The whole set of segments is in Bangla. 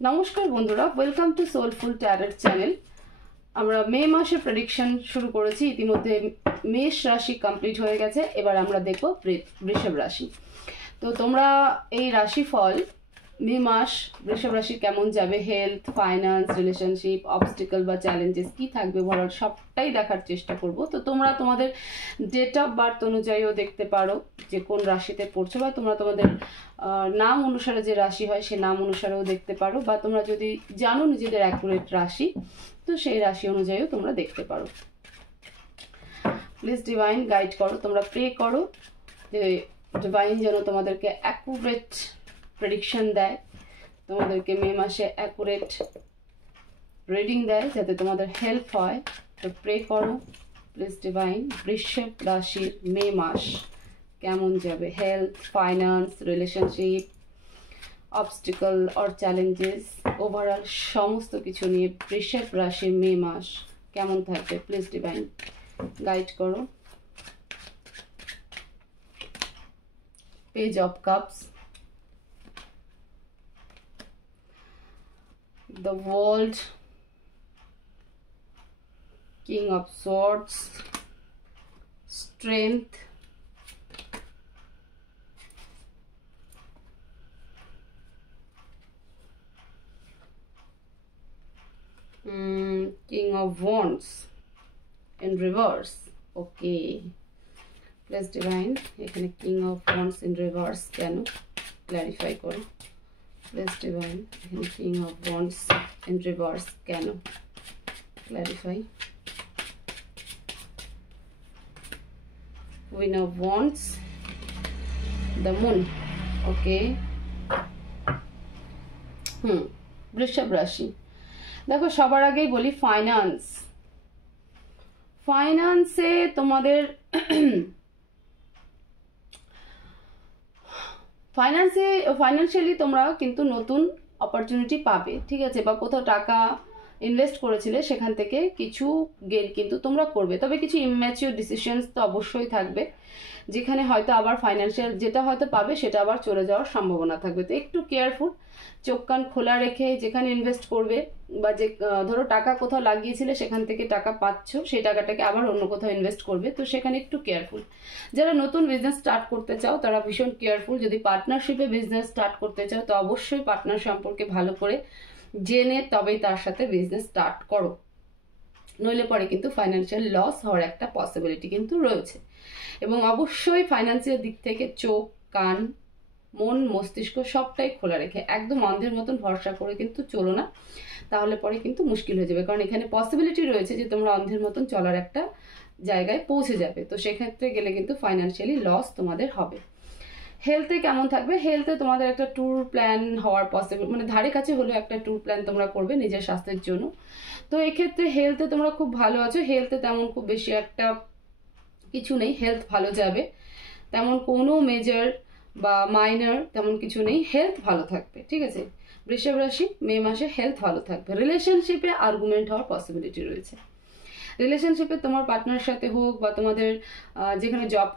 নমস্কার বন্ধুরা, welcome to soulful tarot channel. আমরা মে মাসে প্রেডিকশন শুরু করেছি, ইতিমধ্যে মেষ রাশি কমপ্লিট হয়ে গেছে। এবার আমরা দেখব বৃষভ রাশি। তো তোমরা এই রাশিফল মে মাস বৃষভ রাশি কেমন যাবে, হেলথ, ফাইন্যান্স, রিলেশনশিপ, অবস্টিকল বা চ্যালেঞ্জেস কি থাকবে ওভারঅল সবটাই দেখার চেষ্টা করব। তো তোমরা তোমাদের ডেট অফ বার্থ অনুযায়ীও দেখতে পারো যে কোন রাশিতে পড়ছো, বা তোমরা তোমাদের নাম অনুসারে যে রাশি হয় সে নাম অনুসারেও দেখতে পারো, বা তোমরা যদি জানো নিজেদের অ্যাকুরেট রাশি তো সেই রাশি অনুযায়ীও তোমরা দেখতে পারো। প্লিজ ডিভাইন গাইড করো, তোমরা প্রে করো যে ডিভাইন যেন তোমাদেরকে অ্যাকুরেট প্রেডিকশন দেয়, তোমাদেরকে মে মাসে অ্যাকুরেট রিডিং দেয় যাতে তোমাদের হেল্প হয়। তো প্রে করো প্লিজ ডিভাইন, বৃষভ রাশির মে মাস কেমন যাবে, health, finance, relationship, অবস্টিকল or challenges, overall সমস্ত কিছু নিয়ে বৃষভ রাশির মে মাস কেমন থাকবে। প্লিজ ডিভাইন গাইড করো। Page of cups, the world, king of swords, strength, king of wands in reverse. Okay, please divine এখানে king of wands in reverse কেন ক্ল্যারিফাই করো। প্লিজ ডিভাইন এখানে king of wands in reverse কেন clarify. queen of wands, the moon. Okay, বৃষভ রাশি। দেখো সবার আগেই বলি ফাইন্যান্সে তোমাদের ফাইন্যান্সিয়ালি তোমরা কিন্তু নতুন অপরচুনিটি পাবে, ঠিক আছে, বা কোথাও টাকা ইনভেস্ট করেছিলে সেখান থেকে কিছু গেইন কিন্তু তোমরা করবে। তবে কিছু ইম্যাচিওর ডিসিশনস তো অবশ্যই থাকবে, যেখানে হয়তো আবার ফাইন্যান্সিয়াল যেটা হয়তো পাবে সেটা আবার চলে যাওয়ার সম্ভাবনা থাকবে। তো একটু কেয়ারফুল, চোখ কান খোলা রেখে যেখানে ইনভেস্ট করবে, বা যে ধরো টাকা কোথাও লাগিয়েছিলে সেখান থেকে টাকা পাচ্ছ, সেই টাকাটাকে আবার অন্য কোথাও ইনভেস্ট করবে, তো সেখানে একটু কেয়ারফুল। যারা নতুন বিজনেস স্টার্ট করতে চাও তারা ভীষণ কেয়ারফুল। যদি পার্টনারশিপে বিজনেস স্টার্ট করতে চাও তো অবশ্যই পার্টনার সম্পর্কে ভালো করে জেনে তবেই তার সাথে বিজনেস স্টার্ট করো, নইলে পরে কিন্তু ফাইন্যান্সিয়াল লস হওয়ার একটা পসিবিলিটি কিন্তু রয়েছে। এবং অবশ্যই ফাইন্যান্সিয়াল দিক থেকে চোখ, কান, মন, মস্তিষ্ক সবটাই খোলা রেখে, একদম অন্ধের মতন ভরসা করে কিন্তু চলো না, তাহলে পরে কিন্তু মুশকিল হয়ে যাবে। কারণ এখানে পসিবিলিটি রয়েছে যে তোমরা অন্ধের মতন চলার একটা জায়গায় পৌঁছে যাবে, তো সেক্ষেত্রে গেলে কিন্তু ফাইন্যান্সিয়ালি লস তোমাদের হবে। হেলথে কেমন থাকবে, হেলথে তোমাদের একটা ট্যুর প্ল্যান হওয়ার পসিবল, মানে ধারে কাছে হলেও একটা ট্যুর প্ল্যান তোমরা করবে নিজের স্বাস্থ্যের জন্য। তো এক্ষেত্রে হেলথে তোমরা খুব ভালো আছো, হেলথে তেমন খুব বেশি একটা কিছু নেই, হেলথ ভালো যাবে, তেমন কোনো মেজর বা মাইনর তেমন কিছু নেই, হেলথ ভালো থাকবে, ঠিক আছে। বৃষভ রাশি মে মাসে হেলথ ভালো থাকবে। রিলেশনশিপে আর্গুমেন্ট হওয়ার পসিবিলিটি রয়েছে। রিলেশনশিপে তোমার পার্টনার সাথে হোক বা তোমাদের যেখানে জব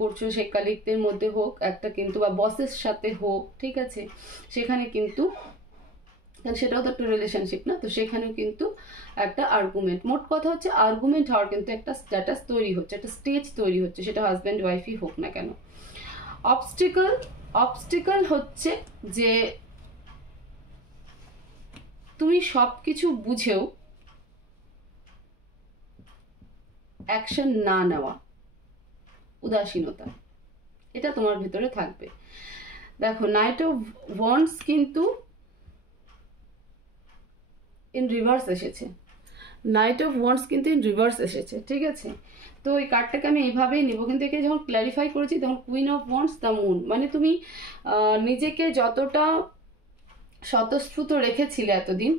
করছো সেই কালিগদের মধ্যে হোক একটা কিন্তু, বা বসের সাথে হোক, ঠিক আছে, সেখানে কিন্তু সেটাও তো একটা রিলেশনশিপ না, তো সেখানেও কিন্তু একটা আর্গুমেন্ট, মোট কথা হচ্ছে আর্গুমেন্ট হওয়ার কিন্তু একটা স্ট্যাটাস তৈরি হচ্ছে, একটা স্টেজ তৈরি হচ্ছে, সেটা হাজব্যান্ড ওয়াইফই হোক না কেন। অবস্টিকল হচ্ছে যে তুমি সবকিছু বুঝেও অ্যাকশন না নেওয়া, উদাসীনতা, এটা তোমার ভিতরে থাকবে। দেখো নাইট অফ ওয়ান্ডস কিন্তু ইন রিভার্স এসেছে, নাইট অফ ওয়ান্ডস কিন্তু ইন রিভার্স এসেছে, ঠিক আছে। তো এই কার্ডটাকে আমি এইভাবেই নিব, কিন্তু একে যখন ক্ল্যারিফাই করেছি তখন queen of wands, the moon, মানে তুমি নিজেকে যতটা স্বতঃস্ফূর্ত রেখেছিলে এতদিন,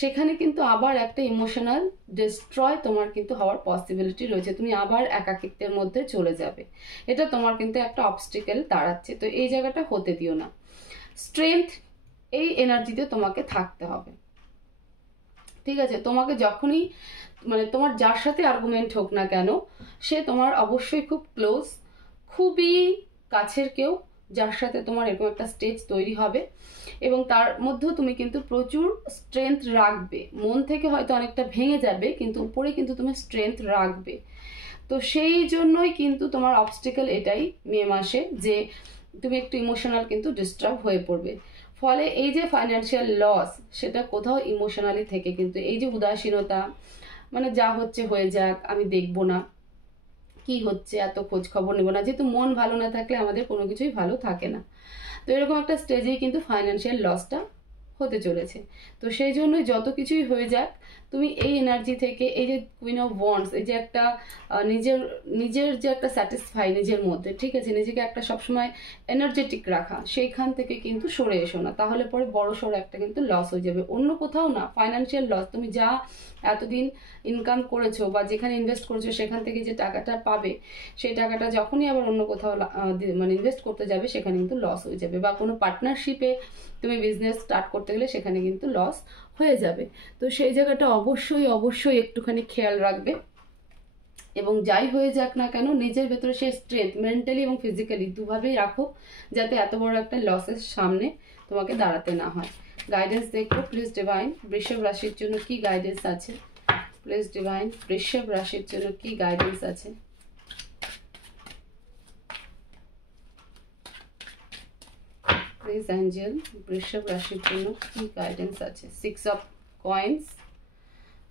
সেখানে কিন্তু আবার একটা ইমোশনাল ডিস্ট্রয় তোমার কিন্তু হওয়ার পসিবিলিটি রয়েছে, তুমি আবার একাকিত্বের মধ্যে চলে যাবে, এটা তোমার কিন্তু একটা অবস্টিকেল দাঁড়াচ্ছে, তো এই জায়গাটা হতে দিও না। স্ট্রেংথ, এই এনার্জিতে তোমাকে থাকতে হবে, ঠিক আছে। তোমাকে যখনই মানে তোমার যার সাথে আর্গুমেন্ট হোক না কেন, সে তোমার অবশ্যই খুব ক্লোজ, খুবই কাছের কেউ, যার সাথে তোমার এরকম একটা স্টেজ তৈরি হবে, এবং তার মধ্যেও তুমি কিন্তু প্রচুর স্ট্রেংথ রাখবে। মন থেকে হয়তো অনেকটা ভেঙে যাবে, কিন্তু উপরে কিন্তু তুমি স্ট্রেংথ রাখবে। তো সেই জন্যই কিন্তু তোমার অবস্টিকেল এটাই মে মাসে, যে তুমি একটু ইমোশনাল কিন্তু ডিস্টার্ব হয়ে পড়বে। ফলে এই যে ফাইন্যান্সিয়াল লস, সেটা কোথাও ইমোশনালি থেকে কিন্তু এই যে উদাসীনতা, মানে যা হচ্ছে হয়ে যাক, আমি দেখবো না কি হচ্ছে, এত খোঁজ খবর নেব না, যেহেতু মন ভালো না থাকলে আমাদের কোনো কিছুই ভালো থাকে না। তো এরকম একটা স্টেজেই কিন্তু ফাইন্যান্সিয়াল লসটা হতে চলেছে। তো সেই জন্য যত কিছুই হয়ে যাক, তুমি এই এনার্জি থেকে, এই যে কুইন অফ ওয়ান্ডস, এই যে একটা নিজের নিজের যে একটা স্যাটিসফাই নিজের মধ্যে, ঠিক আছে, নিজেকে একটা সবসময় এনার্জেটিক রাখা, সেইখান থেকে কিন্তু সরে এসো না, তাহলে পরে বড় সড়ো একটা কিন্তু লস হয়ে যাবে, অন্য কোথাও না, ফাইন্যান্সিয়াল লস। তুমি যা এতদিন ইনকাম করেছো বা যেখানে ইনভেস্ট করেছো, সেখান থেকে যে টাকাটা পাবে, সেই টাকাটা যখনই আবার অন্য কোথাও মানে ইনভেস্ট করতে যাবে, সেখানে কিন্তু লস হয়ে যাবে, বা কোনো পার্টনারশিপে তুমি বিজনেস স্টার্ট করতে গেলে সেখানে কিন্তু লস হয়ে যাবে। তো সেই জায়গাটা অবশ্যই অবশ্যই একটুখানি খেয়াল রাখবে, এবং যাই হয়ে যাক না কেন, নিজের ভেতরে সেই স্ট্রেংথ মেন্টালি এবং ফিজিক্যালি দুভাবেই রাখো, যাতে এত বড় একটা লসের সামনে তোমাকে দাঁড়াতে না হয়। গাইডেন্স দেখো প্লিজ ডিভাইন, বৃষভ রাশির জন্য কি গাইডেন্স আছে? প্লিজ ডিভাইন, বৃষভ রাশির জন্য কি গাইডেন্স আছে? প্লিজ অ্যাঞ্জেল, বৃষভ রাশির জন্য কি গাইডেন্স আছে? 6 of coins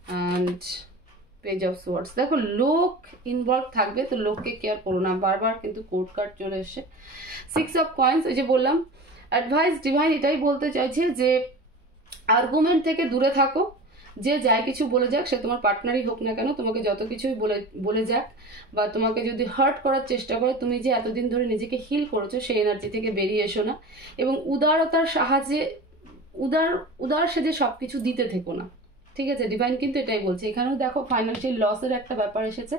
and page of swords. দেখো, লোক ইনভলভ থাকবে, তো লোককে কেয়ার করো না, বারবার কিন্তু কোর্ট কার্ড চলে এসে। 6 অফ কয়েন্স, ওই যে বললাম অ্যাডভাইস, ডিভাইন এটাই বলতে চাইছে যে আর্গুমেন্ট থেকে দূরে থাকো। যে যাই কিছু বলে যাক, সে তোমার পার্টনারই হোক না কেন, তোমাকে যত কিছুই বলে যাক, বা তোমাকে যদি হার্ট করার চেষ্টা করে, তুমি যে এতদিন ধরে নিজেকে হিল করেছো, সেই এনার্জি থেকে বেরিয়ে এসো না, এবং উদারতার সাহায্যে উদার সেজে সব কিছু দিতে থেকো না, ঠিক আছে? ডিভাইন কিন্তু এটাই বলছে। এখানেও দেখো ফাইন্যান্সিয়াল লসের একটা ব্যাপার এসেছে,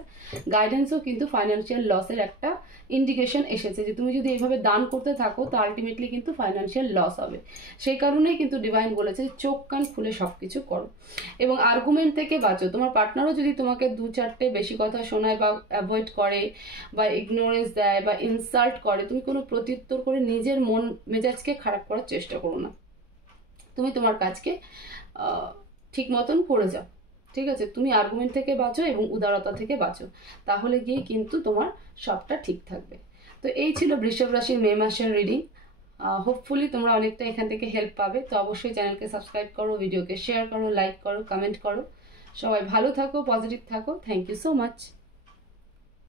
গাইডেন্সও কিন্তু ফাইন্যান্সিয়াল লসের একটা ইন্ডিকেশন এসেছে, যে তুমি যদি এইভাবে দান করতে থাকো, তো আলটিমেটলি কিন্তু ফাইন্যান্সিয়াল লস হবে। সেই কারণেই কিন্তু ডিভাইন বলেছে চোখ কান খুলে সব কিছু করো, এবং আর্গুমেন্ট থেকে বাঁচো। তোমার পার্টনারও যদি তোমাকে 2-4টে বেশি কথা শোনায়, বা অ্যাভয়েড করে, বা ইগনোরেন্স দেয়, বা ইনসাল্ট করে, তুমি কোনো প্রত্যুত্তর করে নিজের মন মেজাজকে খারাপ করার চেষ্টা করো না। তুমি তোমার কাজকে ঠিক মতন করে যাও, ঠিক আছে? তুমি আর্গুমেন্ট থেকে বাঁচো এবং উদারতা থেকে বাঁচো, তাহলে গিয়ে কিন্তু তোমার সবটা ঠিক থাকবে। তো এই ছিল বৃষভ রাশির মে মাসের রিডিং। হোপফুলি তোমরা অনেকটা এখান থেকে হেল্প পাবে। তো অবশ্যই চ্যানেলকে সাবস্ক্রাইব করো, ভিডিওকে শেয়ার করো, লাইক করো, কমেন্ট করো। সবাই ভালো থাকো, পজিটিভ থাকো। Thank you so much.